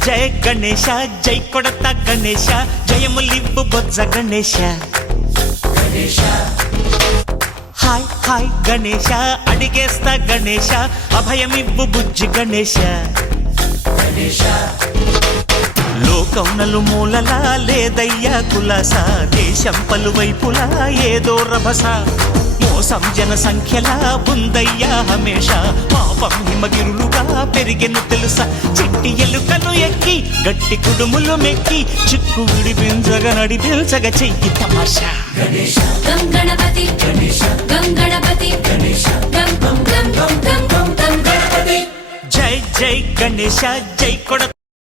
జయ గణేశ జై కొడత గణేశ జయములివ్వు బొజ్జ Ganesha hi hi Ganesha అడిగేస్తా Ganesha అభయమివ్వు బుజ్జి గణేశ లోకం నలుమూలలా లేదయ్యా కులాస దేశం పలువైపులా ఏదో రభస మోసం జన సంఖ్యలా ఉందయ్యా హమేష పాపం హిమగిరులుగా పెరిగెను తెలుసా చిట్టి ఎలుకను ఎక్కి గట్టి కుడుములు మెక్కి చిక్కు విడిపించగ నడిపించగ చెయ్యి తమాషా గం గణపతి గం గణపతి గం గం గం గం గం గం గణపతి జై జై గణేశ